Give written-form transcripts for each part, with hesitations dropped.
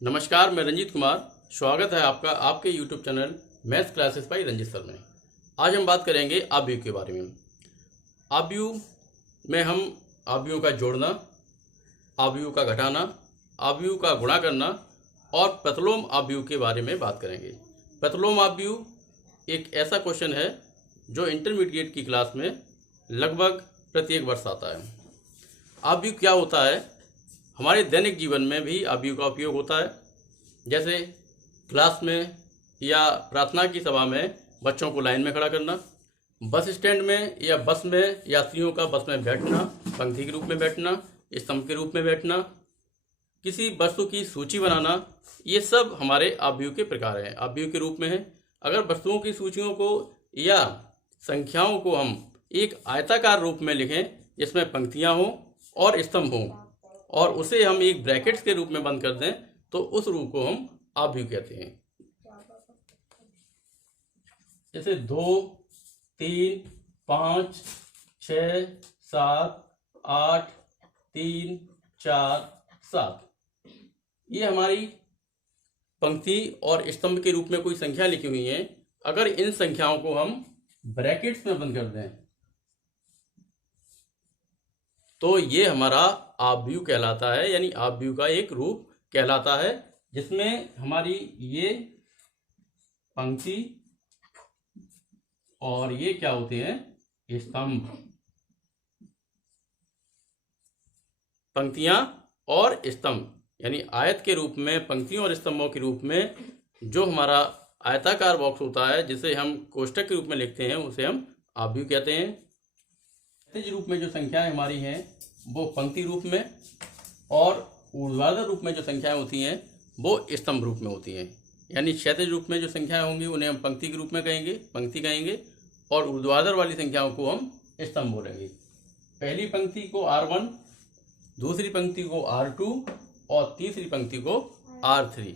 नमस्कार, मैं रंजीत कुमार। स्वागत है आपका आपके YouTube channel maths classes by Ranjit sir में। आज हम बात करेंगे आव्यूह के बारे में। आव्यूह में हम आव्यूहों का जोड़ना, आव्यूह का घटाना, आव्यूह का गुणा करना और प्रतिलोम आव्यूह के बारे में बात करेंगे। प्रतिलोम आव्यूह एक ऐसा क्वेश्चन है जो इंटरमीडिएट की क्लास में लगभग प्रत्येक वर्ष आता है। आव्यूह क्या होता है? हमारे दैनिक जीवन में भी आव्यूह का उपयोग होता है। जैसे क्लास में या प्रार्थना की सभा में बच्चों को लाइन में खड़ा करना, बस स्टैंड में या बस में यात्रियों का बस में बैठना, पंक्ति के रूप में बैठना, स्तंभ के रूप में बैठना, किसी वस्तु की सूची बनाना, ये सब हमारे आव्यूह के प्रकार हैं, आव्यूह के रूप में है। अगर वस्तुओं की सूचियों को या संख्याओं को हम एक आयताकार रूप में लिखें जिसमें पंक्तियां हों और स्तंभ हों और उसे हम एक ब्रैकेट्स के रूप में बंद कर दें तो उस रूप को हम आव्यूह कहते हैं। जैसे 2, 3, 5, 6, 7, 8, 3, 4, 7 ये हमारी पंक्ति और स्तंभ के रूप में कोई संख्या लिखी हुई है। अगर इन संख्याओं को हम ब्रैकेट्स में बंद कर दें तो ये हमारा आव्यूह कहलाता है, यानी आव्यूह का एक रूप कहलाता है जिसमें हमारी ये पंक्ति और ये क्या होते हैं? स्तंभ। पंक्तियां और स्तंभ यानी आयत के रूप में पंक्तियों और स्तंभों के रूप में जो हमारा आयताकार बॉक्स होता है जिसे हम कोष्ठक के रूप में लिखते हैं उसे हम आव्यूह कहते हैं। क्षैतिज रूप में जो संख्याएं हमारी हैं वो पंक्ति रूप में और ऊर्ध्वाधर रूप में जो संख्याएं होती हैं वो स्तंभ रूप में होती हैं। यानी क्षैतिज रूप में जो संख्याएं होंगी उन्हें हम पंक्ति के रूप में कहेंगे, पंक्ति कहेंगे, और ऊर्ध्वाधर वाली संख्याओं को हम स्तंभ बोलेंगे। पहली पंक्ति को R1, दूसरी पंक्ति को R2 और तीसरी पंक्ति को R3।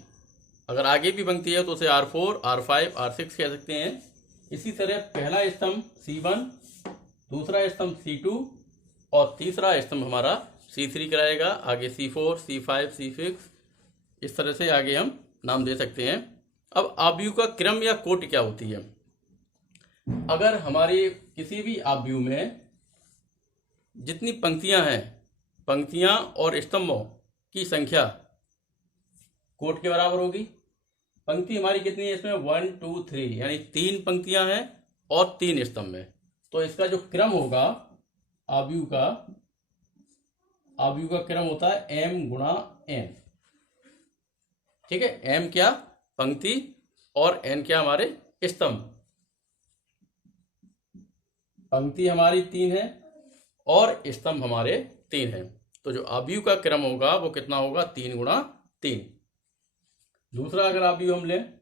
अगर आगे भी पंक्ति है तो उसे R4, R5, R6 कह सकते हैं। इसी तरह पहला स्तंभ C1, दूसरा स्तंभ C2 और तीसरा स्तंभ हमारा C3 कराएगा। आगे C4, C5, C6 इस तरह से आगे हम नाम दे सकते हैं। अब आव्यूह का क्रम या कोटि क्या होती है? अगर हमारे किसी भी आव्यूह में जितनी पंक्तियां हैं, पंक्तियां और स्तंभों की संख्या कोट के बराबर होगी। पंक्ति हमारी कितनी है इसमें? 1, 2, 3 यानी 3 पंक्तियां हैं और 3 स्तंभ हैं। तो इसका जो क्रम होगा आव्यूह का क्रम होता है m गुणा n। ठीक है, m क्या? पंक्ति और n क्या? हमारे स्तंभ। पंक्ति हमारी 3 है और स्तंभ हमारे 3 हैं। तो जो आव्यूह का क्रम होगा वो कितना होगा? 3 गुणा 3। दूसरा अगर आव्यूह हम लें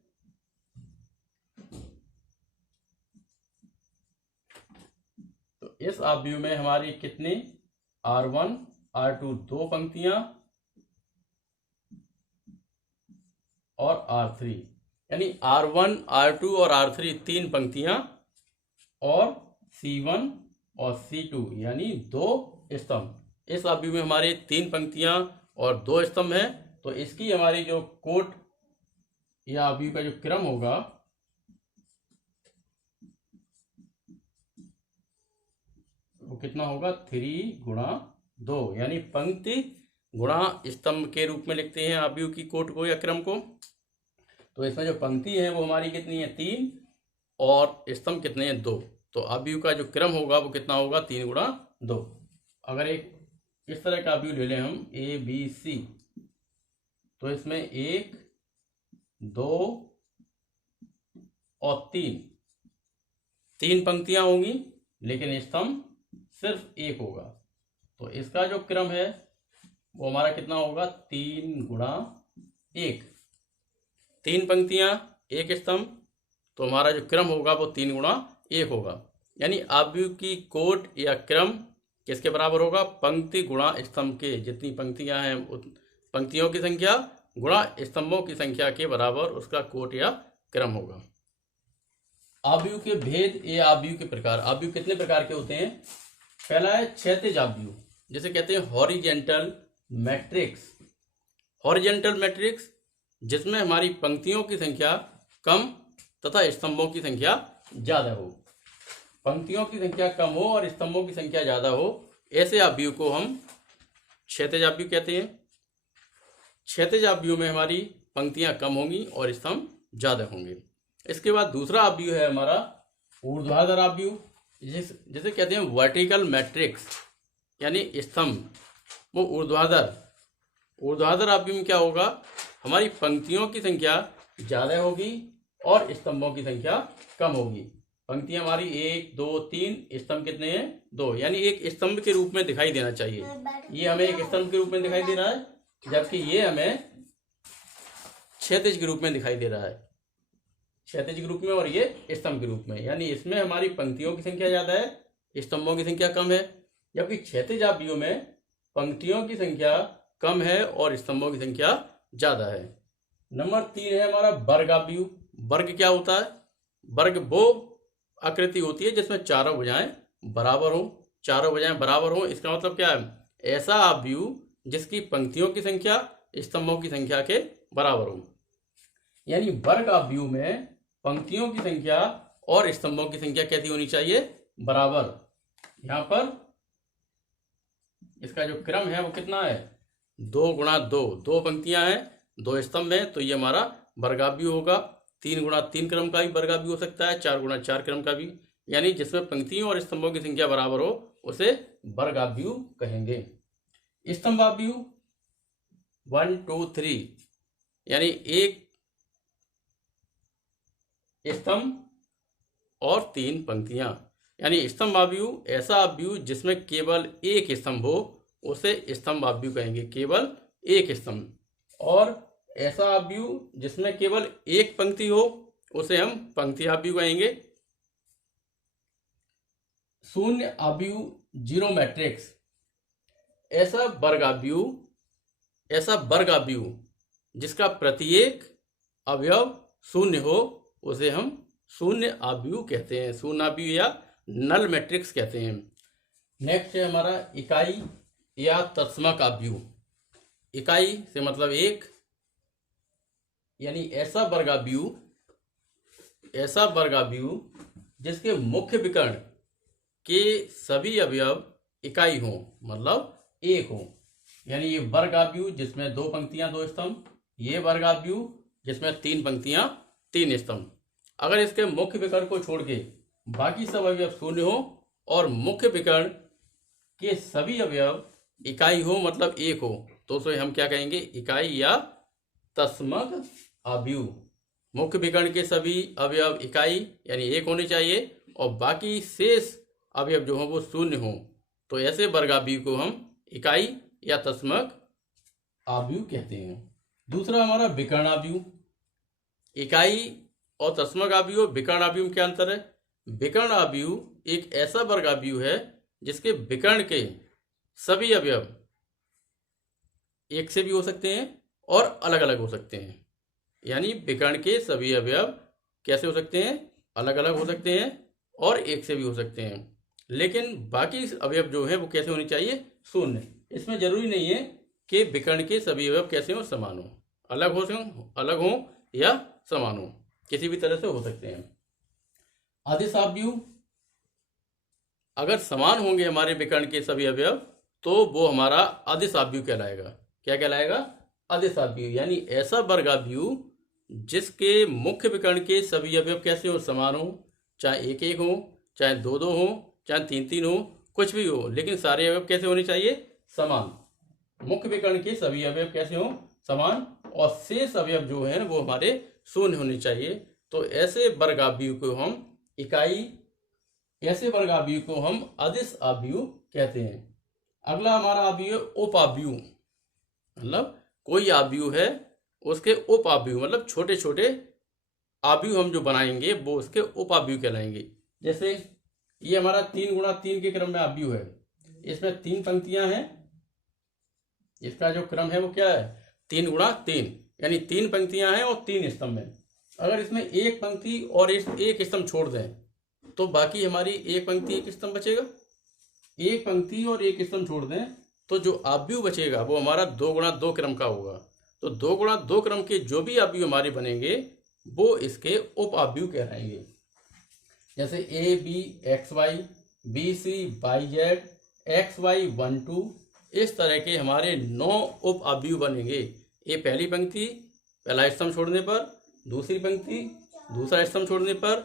तो इस आव्यूह में हमारी कितनी? R1, R2 2 पंक्तियां और R3 यानी R1, R2 और R3 3 पंक्तियां और C1 और C2 यानी 2 स्तंभ। इस आव्यूह में हमारी 3 पंक्तियां और 2 स्तंभ हैं। तो इसकी हमारी जो कोट या आव्यूह का जो क्रम होगा वो कितना होगा? 3 गुणा 2 यानी पंक्ति गुणा स्तंभ के रूप में लिखते हैं आव्यूह की कोट को या क्रम को। तो इसमें जो पंक्ति है वो हमारी कितनी है? 3 और स्तंभ कितने हैं? 2। तो आव्यूह का जो क्रम होगा वो कितना होगा? 3 गुणा 2। अगर एक इस तरह का आव्यूह ले लें हम ABC तो इसमें 1, 2 और 3 पंक्तियां होंगी लेकिन स्तंभ सिर्फ 1 होगा। तो इसका जो क्रम है वो हमारा कितना होगा? 3 गुणा 1। 3 पंक्तियां 1 स्तंभ, तो हमारा जो क्रम होगा वो 3 गुणा 1 होगा। यानी आव्यूह की कोट या क्रम किसके बराबर होगा? पंक्ति गुणा स्तंभ के। जितनी पंक्तियां हैं पंक्तियों की संख्या गुणा स्तंभों की संख्या के बराबर उसका कोट या क्रम होगा। आव्यूह के भेद या आव्यूह के प्रकार। आव्यूह कितने प्रकार के होते हैं? पहला है क्षैतिज आव्यूह, जिसे कहते हैं हॉरिजेंटल मैट्रिक्स। हॉरिजेंटल मैट्रिक्स जिसमें हमारी पंक्तियों की संख्या कम तथा स्तंभों की संख्या ज्यादा हो। पंक्तियों की संख्या कम हो और स्तंभों की संख्या ज्यादा हो, ऐसे आव्यूह को हम क्षैतिज आव्यूह कहते हैं। क्षैतिज आव्यूह में हमारी पंक्तियां कम होंगी और स्तंभ ज्यादा होंगे। इसके बाद दूसरा आव्यूह है हमारा ऊर्ध्वाधर आव्यूह, जिसे कहते हैं वर्टिकल मैट्रिक्स, यानी स्तंभ। वो ऊर्ध्वाधर आव्यूह में क्या होगा, हमारी पंक्तियों की संख्या ज्यादा होगी और स्तंभों की संख्या कम होगी। पंक्तियां हमारी 1 2 3, स्तंभ कितने हैं, 2, यानी एक स्तंभ के रूप में दिखाई देना चाहिए। ये हमें एक स्तंभ के रूप में दिखाई दे रहा है, जबकि ये हमें क्षैतिज के रूप में दिखाई दे रहा है, क्षैतिज के रूप में और ये स्तंभ के रूप में। यानी इसमें हमारी पंक्तियों की संख्या ज्यादा है, स्तंभों की संख्या कम है, जबकि क्षैतिज आव्यूह में पंक्तियों की संख्या कम है और स्तंभों की संख्या ज्यादा है। नंबर 3 है हमारा वर्ग आव्यूह। वर्ग क्या होता है, वर्ग वो आकृति होती है जिसमें चारों भुजाएं बराबर हो। चारों भुजाएं बराबर हो, इसका मतलब क्या है, ऐसा आव्यूह जिसकी पंक्तियों की संख्या स्तंभों की संख्या के बराबर हो। यानी वर्ग आव्यूह में पंक्तियों की संख्या और स्तंभों की संख्या कैसी होनी चाहिए, बराबर। यहां पर इसका जो क्रम है वो कितना है, 2 गुणा 2, 2 पंक्तियां हैं 2 स्तंभ हैं, तो ये हमारा वर्गाव्यूह होगा। 3 गुणा 3 क्रम का भी वर्गाव्यूह हो सकता है, 4 गुणा 4 क्रम का भी, यानी जिसमें पंक्तियों और स्तंभों की संख्या बराबर हो उसे वर्गाव्यूह कहेंगे। स्तंभाव्यूह 1 2 3, यानी एक स्तंभ और 3 पंक्तियां, यानी स्तंभाव्यूह ऐसा आव्यूह जिसमें केवल एक स्तंभ हो उसे स्तंभाव्यूह कहेंगे, केवल एक स्तंभ। और ऐसा आव्यूह जिसमें केवल एक पंक्ति हो उसे हम पंक्ति आव्यूह कहेंगे। शून्य आव्यूह, जीरो मैट्रिक्स, ऐसा वर्ग आव्यूह जिसका प्रत्येक अवयव शून्य हो उसे हम शून्य आव्यूह कहते हैं, शून्य आव्यूह या नल मैट्रिक्स कहते हैं। नेक्स्ट है हमारा इकाई या तत्समक आव्यूह। इकाई से मतलब एक, यानी ऐसा वर्ग आव्यूह जिसके मुख्य विकर्ण के सभी अवयव इकाई हो, मतलब एक हो। यानी ये वर्ग आव्यूह जिसमें 2 पंक्तियां 2 स्तंभ, ये वर्ग आव्यूह जिसमें 3 पंक्तियां 3 स्तंभ। अगर इसके मुख्य विकर्ण को छोड़ के बाकी सब अवयव शून्य हो और मुख्य विकर्ण के सभी अवयव इकाई हो, मतलब एक हो, तो उसे हम क्या कहेंगे, इकाई या तत्समक आव्यूह। मुख्य विकर्ण के सभी अवयव इकाई यानी एक होने चाहिए और बाकी शेष अवयव जो हो वो शून्य हो, तो ऐसे वर्ग आव्यूह को हम इकाई या तत्समक आव्यूह कहते हैं। दूसरा हमारा विकर्ण आव्यूह। इकाई और तत्समक आव्यूह, विकर्ण आव्यूह में क्या अंतर है, विकर्ण आव्यूह एक ऐसा वर्ग आव्यूह है जिसके विकर्ण के सभी अवयव एक से भी हो सकते हैं और अलग अलग हो सकते हैं। यानी विकर्ण के सभी अवयव कैसे हो सकते हैं, अलग अलग हो सकते हैं और एक से भी हो सकते हैं, लेकिन बाकी अवयव जो है वो कैसे होने चाहिए, शून्य। इसमें जरूरी नहीं है कि विकर्ण के सभी अवयव कैसे हो, समान हो, अलग हो या समान हो, किसी भी तरह से हो सकते हैं। अदिश आव्यूह, अगर समान होंगे हमारे विकर्ण के सभी अवयव तो वो हमारा अदिश आव्यूह कहलाएगा। क्या कहलाएगा, अदिश आव्यूह। यानी ऐसा वर्ग आव्यूह जिसके मुख्य विकर्ण के सभी अवयव कैसे हो, समान हो, चाहे एक एक हो, चाहे दो दो हो, चाहे तीन तीन हो, कुछ भी हो, लेकिन सारे अवयव कैसे होने चाहिए, समान। मुख्य विकर्ण के सभी अवयव कैसे हो, समान, और शेष अवयव जो है वो हमारे शून्य होने चाहिए। तो ऐसे वर्ग आव्यूह को हम इकाई, ऐसे वर्ग आव्यूह को हम अदिश आव्यूह कहते हैं। अगला हमारा आव्यूह उप आव्यूह, मतलब कोई आव्यूह है उसके उप आव्यूह, मतलब छोटे छोटे आव्यूह हम जो बनाएंगे वो उसके उप आव्यूह कहलाएंगे। जैसे ये हमारा 3 गुणा 3 के क्रम में आव्यूह है, इसमें 3 पंक्तियां हैं, इसका जो क्रम है वो क्या है, 3 गुणा 3, यानी 3 पंक्तियां हैं और 3 स्तंभ हैं। अगर इसमें एक पंक्ति और एक स्तंभ छोड़ दें तो बाकी हमारी एक पंक्ति एक स्तंभ बचेगा। एक पंक्ति और एक स्तंभ छोड़ दें तो जो आव्यूह बचेगा वो हमारा 2 गुणा 2 क्रम का होगा। तो 2 गुणा 2 क्रम के जो भी अवयव हमारे बनेंगे वो इसके उप अवयव कहलाएंगे। जैसे a b x y, b c y z, x y 1 2, इस तरह के हमारे 9 उप अवयव बनेंगे। ये पहली पंक्ति पहला स्तंभ छोड़ने पर, दूसरी पंक्ति दूसरा स्तंभ छोड़ने पर,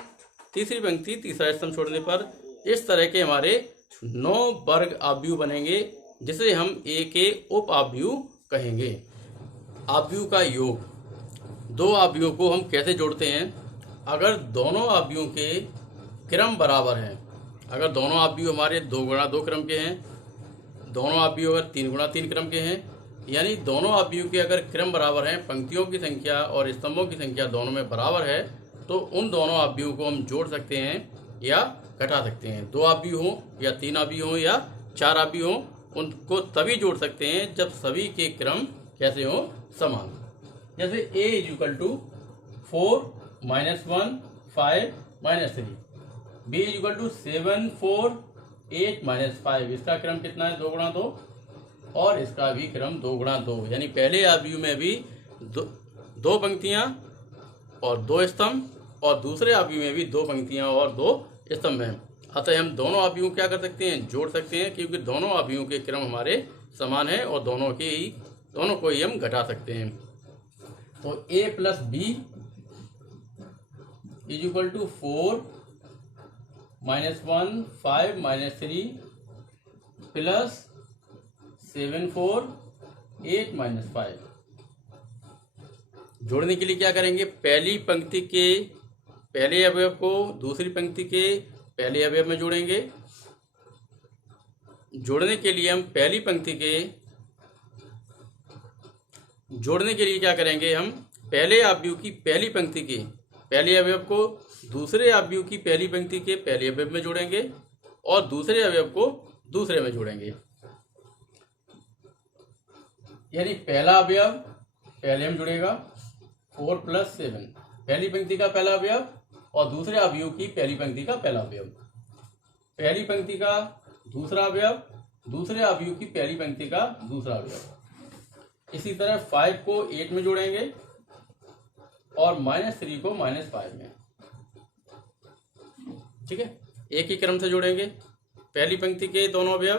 तीसरी पंक्ति तीसरा स्तंभ छोड़ने पर, इस तरह के हमारे 9 वर्ग अवयव बनेंगे जिसे हम ए के उप अवयव कहेंगे। अवयव का योग, दो अवयवों को हम कैसे जोड़ते हैं? अगर दोनों अवयवों के क्रम बराबर हैं, अगर दोनों अवयव हमारे 2 गुणा 2 क्रम के हैं, दोनों अवयव अगर 3 गुणा 3 क्रम के हैं, यानी दोनों अवयव के अगर क्रम बराबर हैं, पंक्तियों की संख्या और स्तंभों की संख्या दोनों में बराबर है, तो उन दोनों अवयवों को हम जोड़ सकते हैं या घटा सकते हैं। 2 अवयव हों या 3 अवयव हों या 4 अवयव हों, उनको तभी जोड़ सकते हैं जब सभी के क्रम कैसे हों? समान। जैसे a equal to 4 -1 5 -3, b equal to 7 4 8 -5, इसका क्रम कितना है? 2 गुणा 2, और इसका भी क्रम 2 गुणा 2, यानी पहले अवयव में भी दो पंक्तियां और 2 स्तंभ, और दूसरे अवयव में भी 2 पंक्तियां और 2 स्तंभ हैं। अतः हम दोनों अवयवों क्या कर सकते हैं? जोड़ सकते हैं, क्योंकि दोनों अवयवों के क्रम हमारे समान है और दोनों को ही हम घटा सकते हैं। तो a plus b is equal to 4 -1 5 -3 plus 7 4 8 -5। जोड़ने के लिए क्या करेंगे? पहली पंक्ति के पहले अवयव को दूसरी पंक्ति के पहले अवयव में जोड़ेंगे। जोड़ने के लिए हम पहली पंक्ति के जोड़ने के लिए क्या करेंगे? हम पहले अवयव की पहली पंक्ति के पहले अवयव को दूसरे अवयव की पहली पंक्ति के पहले अवयव में जोड़ेंगे और दूसरे अवयव को दूसरे में जोड़ेंगे। यानी पहला अवयव पहले में जुड़ेगा 4 + 7, पहली पंक्ति का पहला अवयव और दूसरे अवयव की पहली पंक्ति का पहला अवयव, पहली पंक्ति का दूसरा अवयव, दूसरे अवयव की पहली पंक्ति का दूसरा अवयव। इसी तरह 5 को 8 में जोड़ेंगे और -3 को -5 में। ठीक है, एक ही क्रम से जोड़ेंगे। पहली पंक्ति के दोनों अवयव,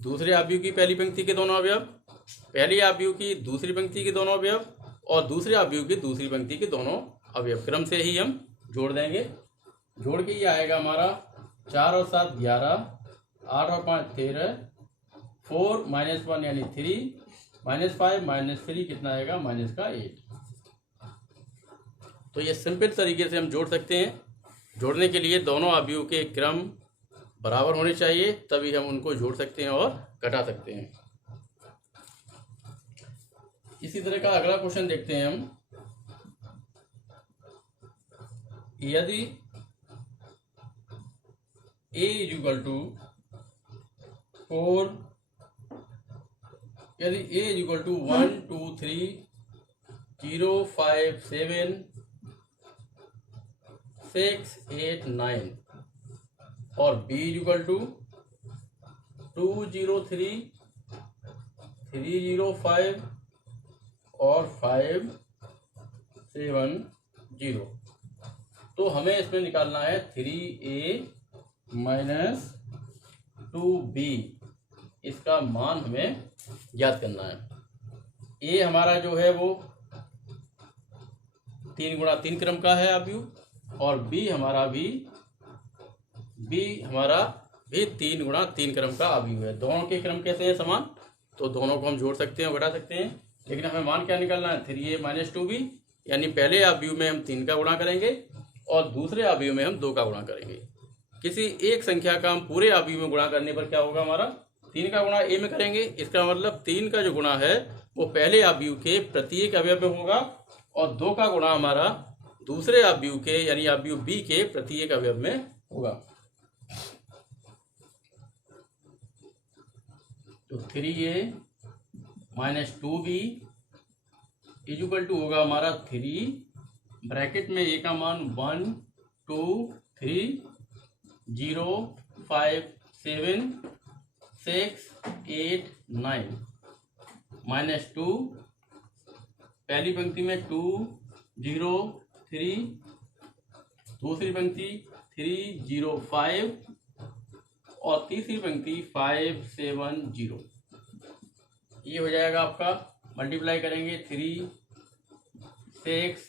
दूसरे अवयव की पहली पंक्ति के दोनों अवयव, पहली अवयव की दूसरी पंक्ति के दोनों अवयव और दूसरे अवयव की दूसरी पंक्ति के दोनों अवयव, क्रम से ही हम जोड़ देंगे। जोड़ के ये आएगा हमारा 4 और 7 11, 8 और 5 13, 4 -1 यानी 3, -5 -3 कितना आएगा? -8। तो ये सिंपल तरीके से हम जोड़ सकते हैं। जोड़ने के लिए दोनों अवयव के क्रम बराबर होने चाहिए, तभी हम उनको जोड़ सकते हैं और घटा सकते हैं। इसी तरह का अगला क्वेश्चन देखते हैं हम। यदि a इक्वल टू 4, यदि a इक्वल टू 1 2 3 0 5 7 6 8 9 और b इक्वल टू 2 0 3 3 0 5 और 5 7 0, तो हमें इसमें निकालना है 3a - 2b, इसका मान हमें ज्ञात करना है। a हमारा जो है वो 3 गुणा 3 क्रम का है अवयव, और b हमारा भी 3 गुणा 3 क्रम का अवयव है। दोनों के क्रम कैसे हैं? समान, तो दोनों को हम जोड़ सकते हैं और घटा सकते हैं। लेकिन हमें मान क्या निकालना है? 3a - 2b, यानी पहले अवयव में हम 3 का गुणा करेंगे और दूसरे अवयव में हम 2 का गुणा करेंगे। किसी एक संख्या का हम पूरे अवयव में गुणा करने पर क्या होगा? हमारा 3 का गुणा a में करेंगे। इसका मतलब 3 का जो गुणा है वो पहले अवयव के प्रत्येक अवयव में होगा और 2 का गुणा हमारा दूसरे अवयव के यानी अवयव b के प्रत्येक अवयव में होगा। तो 3a - 2b इक्वल टू होगा हमारा 3, ब्रैकेट में a का मान 1 2 3 0 5 7 6 8 9 -2 पहली पंक्ति में 2 0 3, दूसरी पंक्ति 3 0 5 और तीसरी पंक्ति 5 7 0। ये हो जाएगा आपका। मल्टीप्लाई करेंगे 3 6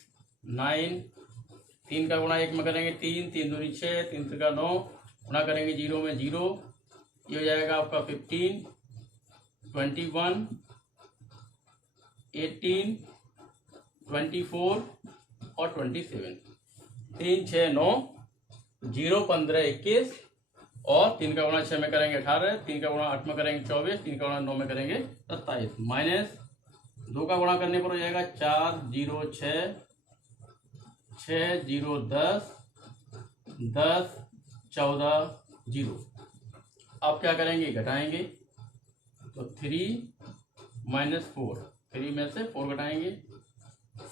9, 3 का गुणा 1 में करेंगे 3, 3 दूनी 6, 3 का 9, गुणा करेंगे 0 में 0। ये हो जाएगा आपका 15 21 18 24 और 27। 3 6 9 0 15 21 और 3 का गुणा 6 में करेंगे 18, 3 का गुणा 8 में करेंगे 24, 3 का गुणा 9 में करेंगे 27। माइनस 2 का गुणा करने पर हो जाएगा 4 0 6 6 0 10 10 14 0। अब क्या करेंगे, घटाएंगे तो 3 माइनस 4, 3 में से 4 घटाएंगे,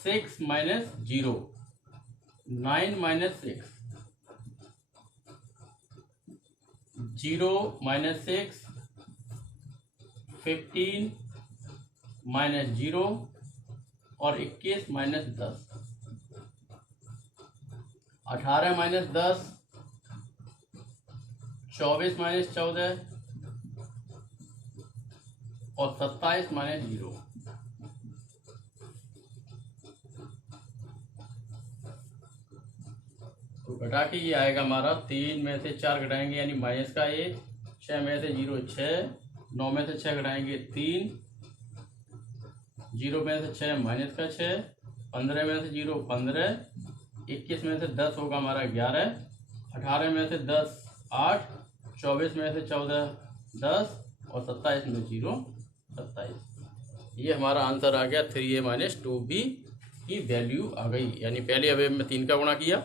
6 माइनस 0 9 माइनस 6, 0 माइनस 6 15 माइनस 0 और 21 माइनस 10, 18 माइनस 10, 24 माइनस 14 और 27 माइनस 0। तो घटा के ये आएगा हमारा 3 में से 4 घटाएंगे यानी माइनस का 1, 6 में से 0 6, 9 में से 6 घटाएंगे 3, 0 में से 6 माइनस का 6, 15 में से 0 15, 21 में से 10 होगा हमारा 11, 18 में से 10 8, 24 में से 14 10 और 27 में 0 27। ये हमारा आंसर आ गया 3a माइनस 2b की वैल्यू आ गई। यानी पहले अवयव में 3 का गुणा किया,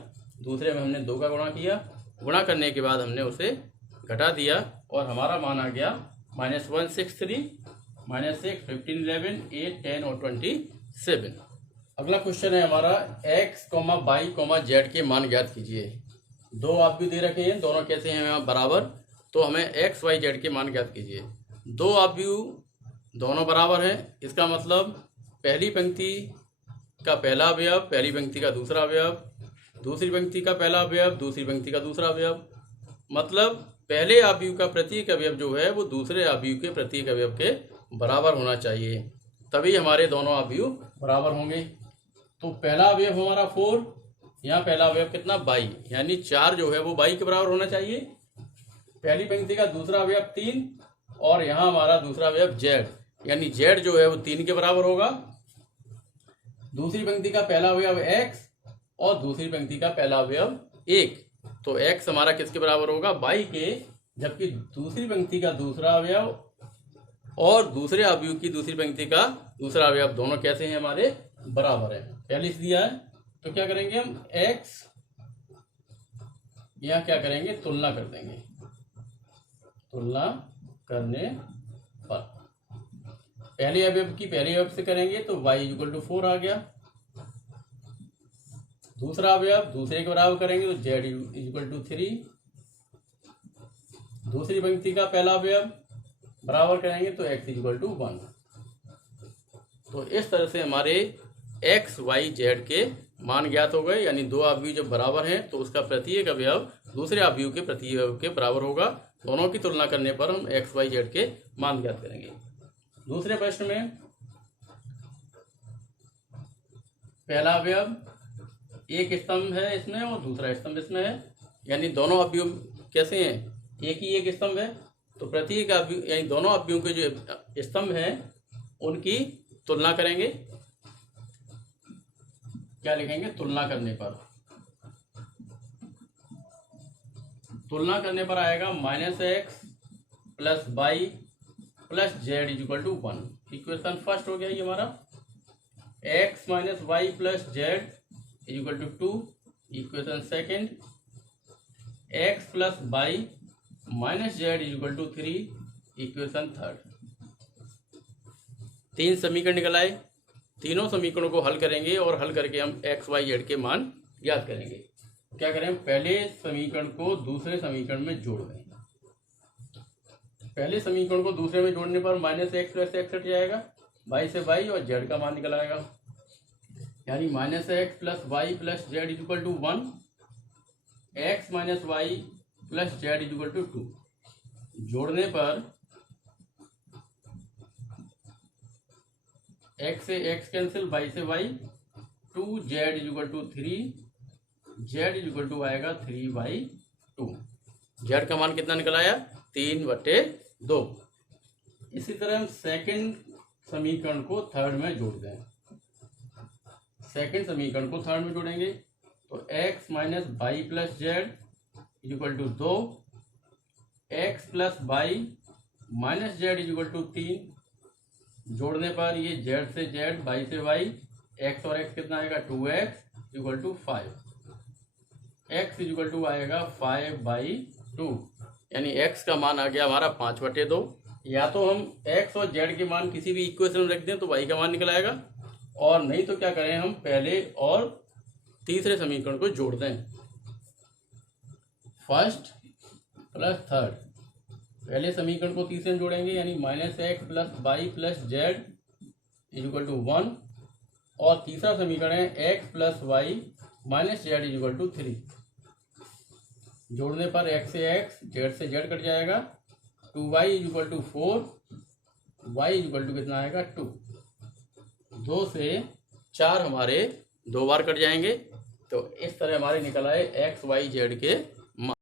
दूसरे में हमने 2 का गुणा किया, गुणा करने के बाद हमने उसे घटा दिया और हमारा मान आ गया -163 -6 15 11 8 10 और 27। अगला क्वेश्चन है हमारा x, y, z के मान ज्ञात कीजिए। दो आव्यूह दे रखे हैं, दोनों कैसे हैं बराबर, तो हमें x y z के मान ज्ञात कीजिए। दो आव्यूह दोनों बराबर हैं, इसका मतलब पहली पंक्ति का पहला अवयव, पहली पंक्ति का दूसरा अवयव, दूसरी पंक्ति का पहला अवयव, दूसरी पंक्ति का दूसरा अवयव। मतलब पहले आव्यूह का प्रत्येक अवयव जो है वो दूसरे आव्यूह के प्रत्येक अवयव के बराबर होना चाहिए, तभी हमारे दोनों आव्यूह बराबर होंगे। तो पहला अवयव हमारा 4, यहाँ पहला अवयव कितना 22, यानी 4 जो है वो 22 के बराबर होना चाहिए। पहली पंक्ति का दूसरा अवयव 3 और यहाँ हमारा दूसरा अवयव z, यानी z जो है वो 3 के बराबर होगा। दूसरी पंक्ति का पहला अवयव x और दूसरी पंक्ति का पहला अवयव 1, तो x हमारा किसके बराबर होगा 22 के, जबकि दूसरी पंक्ति का दूसरा अवयव और दूसरे आव्यूह की दूसरी पंक्ति का दूसरा अवयव दोनों कैसे हैं हमारे बराबर है। 40 दिया है तो क्या करेंगे हम x, यहाँ क्या करेंगे तुलना कर देंगे, तुलना करने पर पहले अवयव की पहले अवयव से करेंगे तो y = 4 आ गया। दूसरा अवयव दूसरे के बराबर करेंगे तो z = 3। दूसरी पंक्ति का पहला अवयव बराबर करेंगे तो x = 1। तो इस तरह से हमारे x y z के मान ज्ञात हो गए, यानी दो आव्यूह जब बराबर हैं तो उसका प्रत्येक अवयव दूसरे आव्यूह के प्रत्येक अवयव के बराबर होगा। दोनों की तुलना करने पर हम x y z के मान ज्ञात करेंगे। दूसरे प्रश्न में पहला अवयव एक स्तंभ है इसमें और दूसरा स्तंभ इसमें है, यानी दोनों आव्यूह कैसे हैं, एक ही एक स्तंभ है, तो प्रत्येक आव्यूह यानी दोनों आव्यूह के जो स्तंभ हैं उनकी तुलना करेंगे। क्या लिखेंगे, तुलना करने पर, तुलना करने पर आएगा -x + y + z = 1। Equation first हो गया ये हमारा, x - y + z = 2। Equation second, x + y - z = 3। Equation third. 3 समीकरण निकल आए, तीनों समीकरणों को हल करेंगे और हल करके हम x y z के मान ज्ञात करेंगे। क्या करें, पहले समीकरण को दूसरे समीकरण में जोड़ दें। पहले समीकरण को दूसरे में जोड़ने पर -x + x हट जाएगा, y से y और z का मान निकल आएगा। यानी minus x plus y plus z is equal to 1, x minus y plus z is equal to 2। जोड़ने पर एक्स से एक्स कैंसिल, वाई से y, 2 z is equal to 3, z is equal to आएगा 3/2। जेड का मान कितना निकल आया? 3/2। इसी तरह हम सेकंड समीकरण को थर्ड में जोड़ दें। सेकंड समीकरण को थर्ड में जोड़ेंगे तो x minus y plus z is equal to 2, x plus y minus z is equal to 3। जोड़ने पर ये जेड से जेड, वाई से वाई, एक्स और एक्स कितना आएगा? 2x equal to 5, x is equal to आएगा 5/2। यानी एक्स का मान आ गया हमारा 5/2। या तो हम एक्स और जेड के मान किसी भी इक्वेशन में रख दें तो वाई का मान निकल आएगा, और नहीं तो क्या करें, हम पहले और तीसरे समीकरण को जोड़ दें। फर्स्ट प्लस थर्ड, पहले समीकरण को तीसरे में जोड़ेंगे यानी minus x plus y plus z is equal to 1, और तीसरा समीकरण है x plus y minus z is equal to 3। जोड़ने पर एक्स से एक्स, जेड से जेड कट जाएगा, 2y is equal to 4, y is equal to कितना आएगा? 2। 2 से 4 हमारे 2 बार कट जाएंगे। तो इस तरह हमारे निकल आए एक्स वाई जेड के